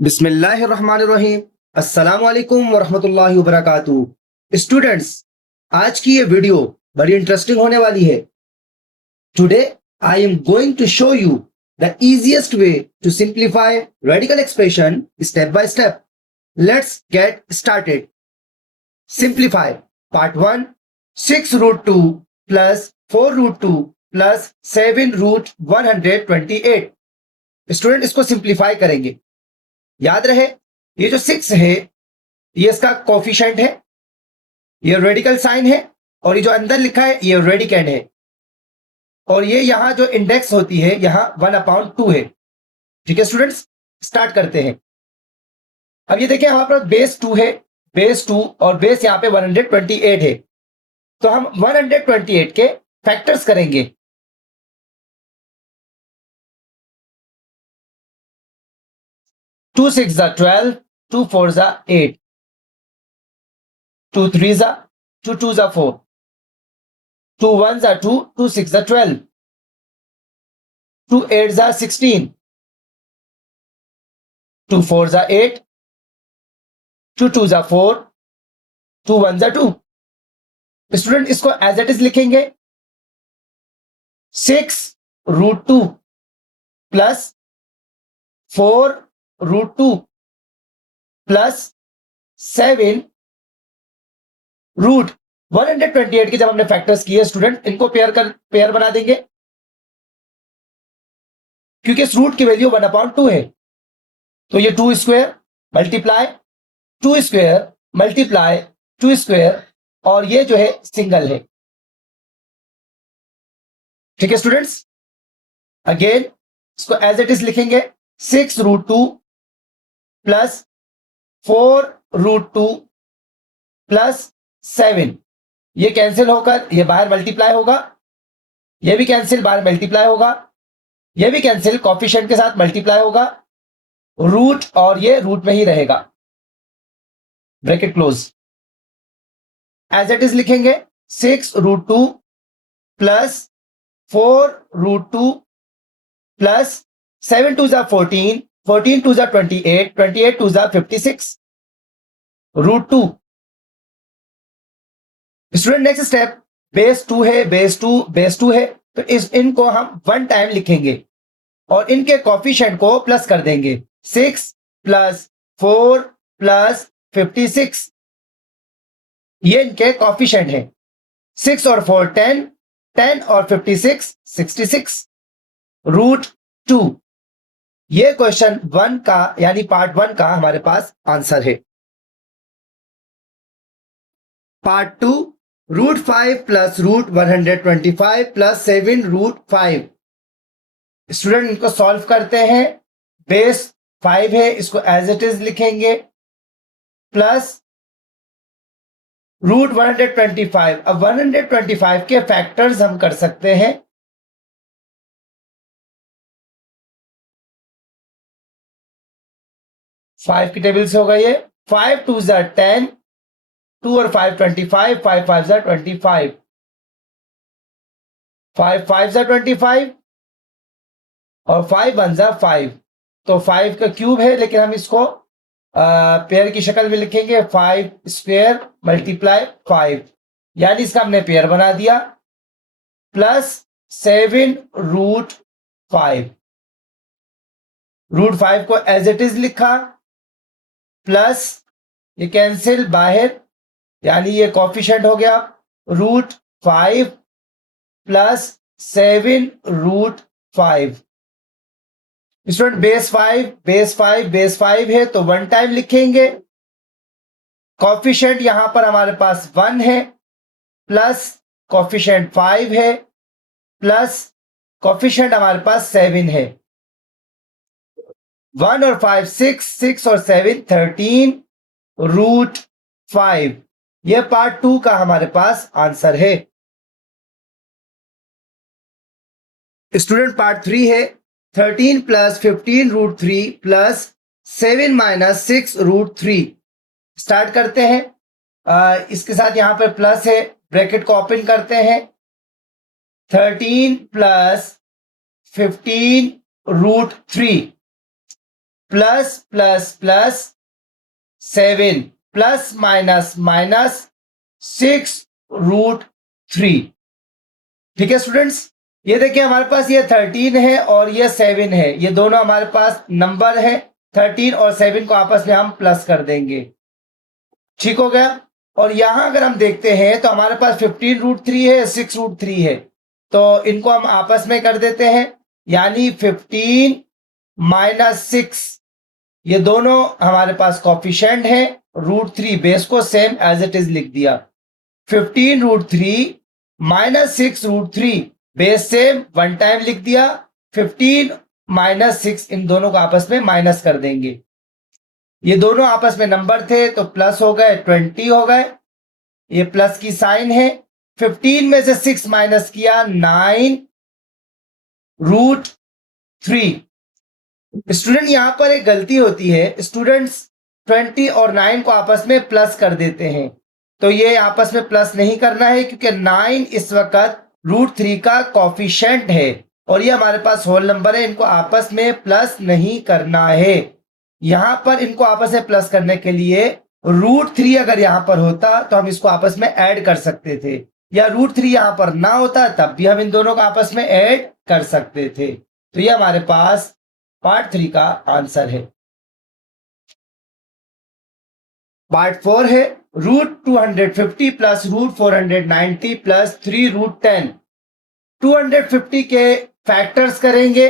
बिस्मिल्लाहिर्रहमानिर्रहीम। अस्सलाम वालेकुम वरहमतुल्लाहि वबरकातुहू। स्टूडेंट्स, आज की ये वीडियो बड़ी इंटरेस्टिंग होने वाली है। Today I am going to show you the easiest way to simplify radical expression step by step. Let's get started. Simplify part 1, 6 root 2 plus 4 root 2 plus 7 root 128। Student, इसको simplify करेंगे। याद रहे, ये जो 6 है ये इसका कोफिशिएंट है, ये रेडिकल साइन है, और ये जो अंदर लिखा है ये रेडिकेंड है, और ये यहां जो इंडेक्स होती है यहां 1/2 है। ठीक है स्टूडेंट्स, स्टार्ट करते हैं। अब ये देखिए हमारे पास बेस 2 है, बेस 2 और बेस यहां पे 128 है। तो हम 128 के फैक्टर्स करेंगे। 2 6 12, 2 4 8, 2 3 2 2 4, 2 1 2, 2 6 12, 2 8 16, 2 4 8, 2 2 4, 2 1 2। स्टूडेंट, इसको एज इट इज लिखेंगे। 6 root 2 plus 4 root 2 plus 7 root 128 के जब हमने फैक्टर्स किए स्टूडेंट, इनको पेयर बना देंगे, क्योंकि इस रूट की वैल्यू 1/2 है। तो ये 2 square multiply 2 square multiply 2 square, और ये जो है सिंगल है। ठीक है स्टूडेंट्स, अगेन इसको एज इट इज लिखेंगे। 6 रूट 2 प्लस 4 रूट 2 प्लस 7, ये कैंसिल होकर ये बाहर मल्टीप्लाई होगा, ये भी कैंसिल बाहर मल्टीप्लाई होगा, ये भी कैंसिल कॉफिशिएंट के साथ मल्टीप्लाई होगा, रूट और ये रूट में ही रहेगा, bracket close. As it is लिखेंगे 6 root 2 plus 4 root 2 plus 7 2 14, 14 2 28, 28 2 56 root 2। Student next step, base 2 है, बेस 2 है, तो इनको हम 1 टाइम लिखेंगे और इनके कोफिशिएंट को प्लस कर देंगे। 6 प्लस 4 प्लस 56, ये इनके कोफिशिएंट है। 6 और 4 10, 10 और 56 66 रूट 2। ये क्वेश्चन 1 का यानी पार्ट 1 का हमारे पास आंसर है। Part 2, root 5 plus root 125 plus 7 root 5। Student, इनको सॉल्व करते हैं। बेस 5 है, इसको एज इट इज लिखेंगे, प्लस रूट 125। अब 125 के फैक्टर्स हम कर सकते हैं। फाइव की टेबल से होगा ये 5 2 10, 2 और 5 25, 5 5 25, 5 5 25 और 5 1 5। तो 5 का क्यूब है, लेकिन हम इसको पेयर की शक्ल में लिखेंगे। 5 स्क्वायर मल्टीप्लाई 5, यानी इसका हमने पेयर बना दिया, प्लस 7 रूट 5। रूट 5 को एज इट इज लिखा, प्लस ये कैंसिल बाहर, यानी ये कोफिशिएंट हो गया root 5 plus 7 root 5। Student, base 5 है तो 1 टाइम लिखेंगे। कोफिशिएंट यहां पर हमारे पास 1 है, प्लस कोफिशिएंट 5 है, प्लस कोफिशिएंट हमारे पास 7 है। 1 और 5 6, 6 और 7 13 रूट 5। यह पार्ट 2 का हमारे पास आंसर है। स्टूडेंट, पार्ट 3 है। 13 plus 15 root 3 plus 7 minus 6 root 3। Start करते हैं। इसके साथ यहां पर प्लस है, ब्रैकेट को ओपन करते हैं। 13 plus 15 root 3 plus plus plus 7 plus minus minus 6√3। ठीक है स्टूडेंट्स, ये देखिए हमारे पास ये 13 है और ये 7 है, ये दोनों हमारे पास नंबर है। 13 और 7 को आपस में हम प्लस कर देंगे। ठीक हो गया। और यहां अगर हम देखते हैं तो हमारे पास 15√3 है, 6√3 है, तो इनको हम आपस में कर देते हैं, यानी 15 माइनस 6, ये दोनों हमारे पास कॉफिशिएंट है। √3 बेस को सेम एज इट इज लिख दिया। 15√3 minus 6√3 base same, one time लिख दिया। 15 माइनस 6, इन दोनों को आपस में माइनस कर देंगे। ये दोनों आपस में नंबर थे तो प्लस हो गए, 20 हो गए, ये प्लस की साइन है। 15 में से 6 माइनस किया, 9√3। स्टूडेंट यहां पर एक गलती होती है, स्टूडेंट्स 20 और 9 को आपस में प्लस कर देते हैं, तो ये आपस में प्लस नहीं करना है क्योंकि 9 इस वक्त √3 का कॉफिशिएंट है और ये हमारे पास होल नंबर है, इनको आपस में प्लस नहीं करना है। यहां पर इनको आपस में प्लस करने के लिए √3 अगर यहां पर होता तो हम इसको आपस में ऐड कर सकते थे, या √3 यहां पर ना होता तब भी हम इन दोनों को आपस में ऐड कर सकते थे। तो ये हमारे पास पार्ट 3 का आंसर है। पार्ट 4 है √250 प्लस √490 प्लस 3√10। 250 के फैक्टर्स करेंगे।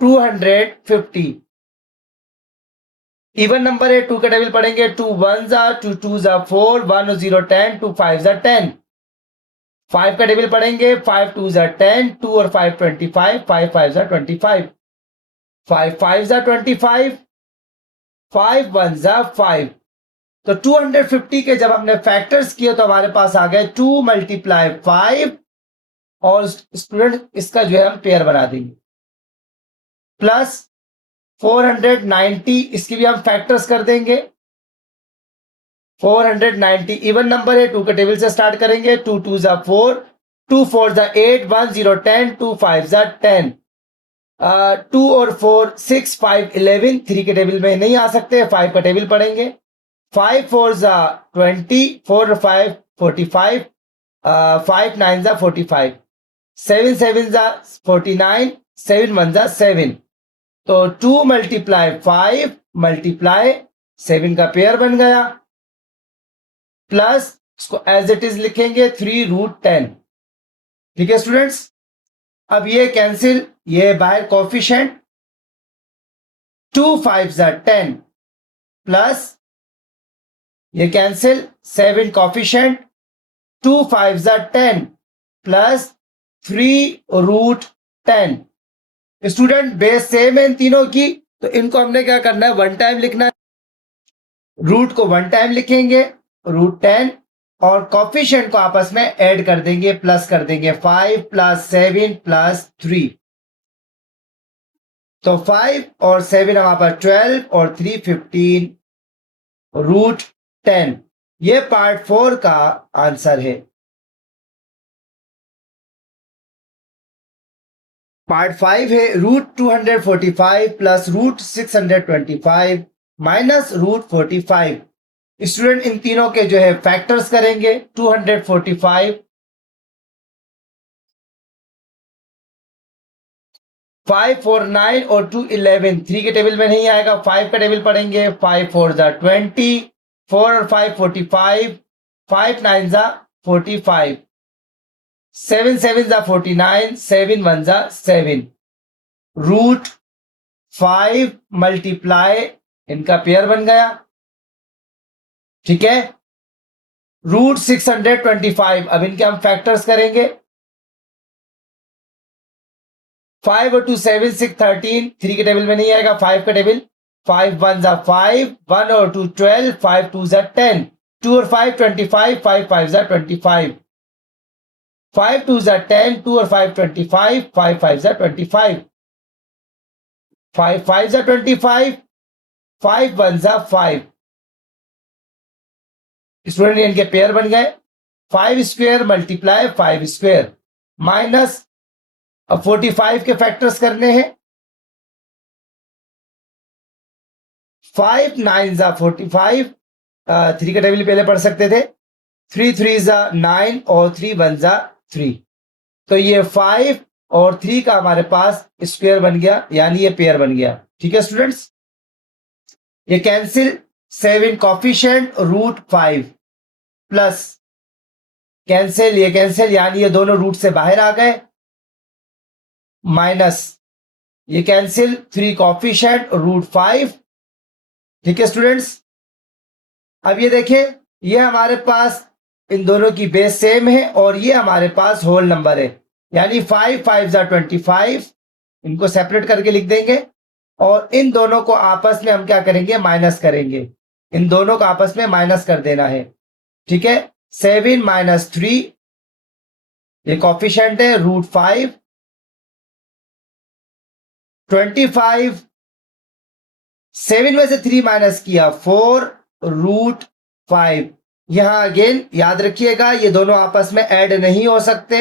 250 इवन नंबर है, 2 का टेबल पढ़ेंगे। 2 1 जा, 2 2 जा 4, 1 0 10, 2 5 जा 10। 5 का टेबल पढ़ेंगे। 5 2 जा 10, 2 और 5 25, 5 5 जा 25, 5 5 जा 25, 5 1 जा 5। तो 250 के जब हमने फैक्टर्स किए तो हमारे पास आ गए 2 मल्टीप्लाई 5, और स्टूडेंट इसका जो है हम पेयर बना देंगे, प्लस 490, इसकी भी हम फैक्टर्स कर देंगे। 490 इवन नंबर है, 2 के टेबल से स्टार्ट करेंगे। 2 2 जा 4, 2 4 जा 8, 1 0 10, 2 5 जा 10, 2 और 4 6, 5 11, 3 के टेबल में नहीं आ सकते, 5 का टेबल पढ़ेंगे। 5 4 जा 20, 4 5 45, 5 9 जा 45, 7 7 जा 49, 7 1 जा 7। तो 2 मल्टीप्लाई 5 मल्टीप्लाई 7 का पेयर बन गया, प्लस इसको एज इट इज लिखेंगे 3√10। ठीक है स्टूडेंट्स, अब ये कैंसिल, ये बाहर कोफिशिएंट, 2 5 जा 10 प्लस ये कैंसिल, 7 कोफिशिएंट, 2 5 जा 10 प्लस 3√10। स्टूडेंट बेस सेम है इन तीनों की, तो इनको हमने क्या करना है, वन टाइम लिखना है। रूट को वन टाइम लिखेंगे, √10, और कॉफिशिएंट को आपस में ऐड कर देंगे, प्लस कर देंगे, 5 प्लस 7 प्लस 3। तो 5 और 7 हमारे पास 12 और 3 15 √10। ये पार्ट 4 का आंसर है। पार्ट 5 है √245 प्लस √625 माइनस √45। स्टूडेंट इन तीनों के जो है फैक्टर्स करेंगे। 245, 5 4 9 और 2 11, 3 के टेबल में नहीं आएगा, 5 का टेबल पढ़ेंगे। 5 4 जा 20, 4 और 5 45, 5 9 जा 45, 7 7 जा 49, 7 1 जा 7। √5 मल्टीप्लाई, इनका पेयर बन गया। ठीक है, √625, अब इनके हम फैक्टर्स करेंगे। 5 और 2 7 6 13, 3 के टेबल में नहीं आएगा, 5 का टेबल। 5 1 जा 5, 1 और 2 12, 5 2 जा 10, 2 और 5 25, 5 5 जा 25, 5 2 जा 10, 2 और 5 25, 5 5 जा 25, 5 5 जा 25, 5 1 जा 5। स्टूडेंट इनके पेयर बन गए। 5 स्क्वायर मल्टीप्लाई 5 स्क्वायर माइनस, अब 45 के फैक्टर्स करने हैं। 5 9 जा 45, 3 का टेबल पहले पढ़ सकते थे, 3 3 जा 9 और 3 1 जा 3। तो ये 5 और 3 का हमारे पास स्क्वायर बन गया, यानी ये पेयर बन गया। ठीक है स्टूडेंट्स, ये cancel 7 coefficient root 5 plus cancel, ये कैंसिल यानी ये दोनों रूट से बाहर आ गए, माइनस ये कैंसिल 3 कॉफिशिएंट रूट 5। ठीक है स्टूडेंट्स, अब ये देखिए ये हमारे पास इन दोनों की बेस सेम है और ये हमारे पास होल नंबर है, यानी 5 5 जा 25, इनको सेपरेट करके लिख देंगे और इन दोनों को आपस में हम क्या करेंगे, माइनस करेंगे। इन दोनों को आपस में माइनस कर देना है। ठीक है, 7 माइनस 3, ये कॉफिशिएंट है रूट 5, 25, 7 में से 3 माइनस किया 4 रूट 5। यहां अगेन याद रखिएगा ये दोनों आपस में ऐड नहीं हो सकते,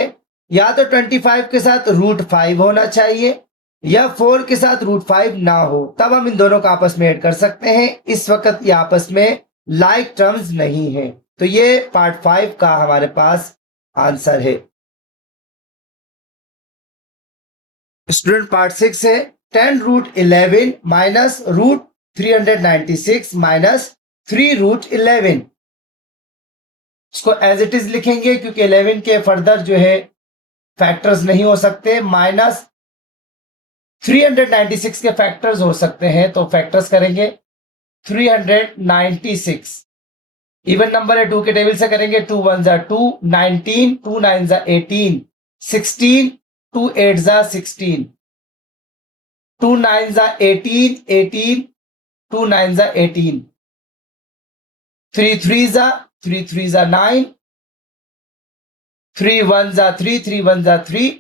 या तो 25 के साथ रूट 5 होना चाहिए या 4 के साथ रूट 5 ना हो, तब हम इन दोनों का आपस में ऐड कर सकते हैं। इस वक्त ये आपस में लाइक टर्म्स नहीं है, तो ये पार्ट 5 का हमारे पास आंसर है। स्टूडेंट पार्ट 6 है 10 root 11 minus root 396 minus 3 root 11। इसको एज इट इज लिखेंगे क्योंकि 11 के फर्दर जो है फैक्टर्स नहीं हो सकते, माइनस 396 के फैक्टर्स हो सकते हैं, तो फैक्टर्स करेंगे 396। इवन नंबर है 2 के टेबल से करेंगे, 2 1 जा 2, 19, 2 9 जा 18, 16, 2 8 जा 16, 2 9 जा 18, 18, 2 9 जा 18, 3 3 जा 3 3 जा 9, 3 1 जा 3, 3 1 जा 3,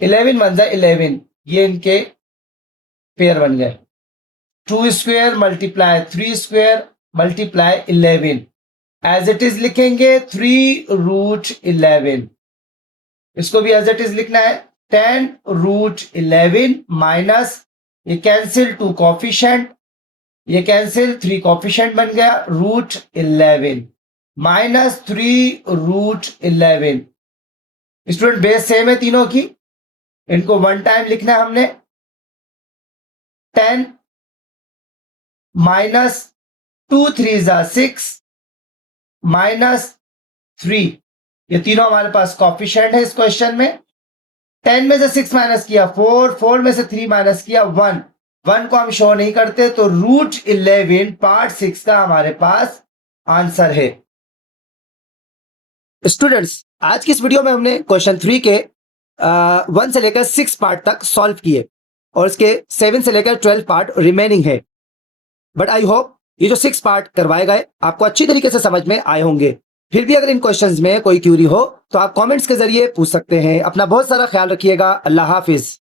11 1 जा 11, ये इनके पेयर बन गए। 2 square multiply 3 square multiply 11, as it is लिखेंगे 3 रूट 11। इसको भी एज इट इज लिखना है 10 रूट 11 माइनस ये कैंसिल 2 कॉफिशिएंट, ये कैंसिल 3 कॉफिशिएंट बन गया root 11 minus 3 root 11। Student base same है तीनों की, इनको वन टाइम लिखना है हमने। 10 माइनस 2 3 जा 6 माइनस 3, ये तीनों हमारे पास कॉफिशिएंट है इस क्वेश्चन में। 10 में से 6 माइनस किया 4, 4 में से 3 माइनस किया 1, 1 को हम शो नहीं करते, तो रूट 11 पार्ट 6 का हमारे पास आंसर है। स्टूडेंट्स आज की इस वीडियो में हमने क्वेश्चन 3 के 1 से लेकर 6 पार्ट तक सॉल्व किए और इसके 7 से लेकर 12 पार्ट रिमेनिंग है। बट आई होप ये जो 6 पार्ट करवाए गए आपको अच्छी तरीके से समझ में आए होंगे। फिर भी अगर इन क्वेश्चंस में कोई क्यूरी हो तो आप कमेंट्स के जरिए पूछ सकते हैं। अपना बहुत सारा ख्याल रखिएगा। अल्लाह हाफिज।